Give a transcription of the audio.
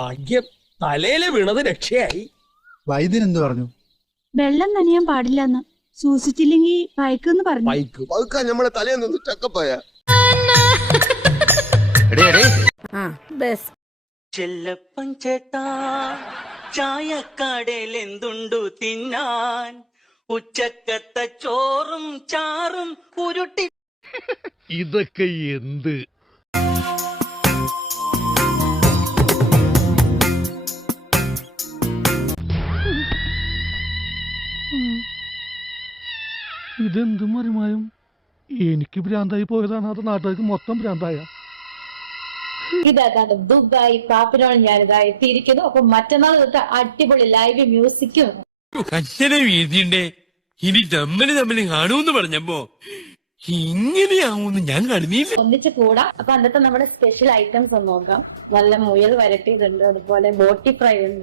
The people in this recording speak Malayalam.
ഭാഗ്യം തലയില് വീണത് രക്ഷയായി. വൈദ്യൻ എന്ത് പറഞ്ഞു? വെള്ളം നനയാൻ പാടില്ലെന്ന്, സൂക്ഷിച്ചില്ലെങ്കിൽ പയക്കെന്ന് പറഞ്ഞു. നമ്മളെ തലേന്ന് ചക്കപ്പായ ചെല്ലപ്പൻ ചേട്ടാ ചായക്കടയിൽ എന്തുണ്ടു തിന്നാൻ, ഉച്ചക്കത്തെ ചോറും ചാറും ഉരുട്ടി. ഇതൊക്കെ എന്ത്? ഇതെന്ത് മറിമായും? എനിക്ക് ഭ്രാന്തായി പോയതാണ്, അത് നാട്ടുകാർക്ക് മൊത്തം ഭ്രാന്തായ. ഇതാക്കാണ്ട് ദുബായ് പാപ്പിനോട് ഞാനിതാ എത്തിയിരിക്കുന്നു. അപ്പൊ മറ്റന്നാൾ തൊട്ട് അടിപൊളി ലൈവ് മ്യൂസിക്കും കച്ചനെ വീഴ്ത്തിണ്ടേ. ഇനി തമ്മില് കാണുമെന്ന് പറഞ്ഞപ്പോ ഇങ്ങനെയാവുമെന്ന് ഞാൻ കരുതിയില്ല. ഒന്നിച്ച് കൂടാം. അപ്പൊ അന്നത്തെ നമ്മുടെ സ്പെഷ്യൽ ഐറ്റംസ് ഒന്ന് നോക്കാം. നല്ല മുയൽ വരട്ടിയതുണ്ട്, അതുപോലെ ബോട്ടി ഫ്രൈ ഉണ്ട്.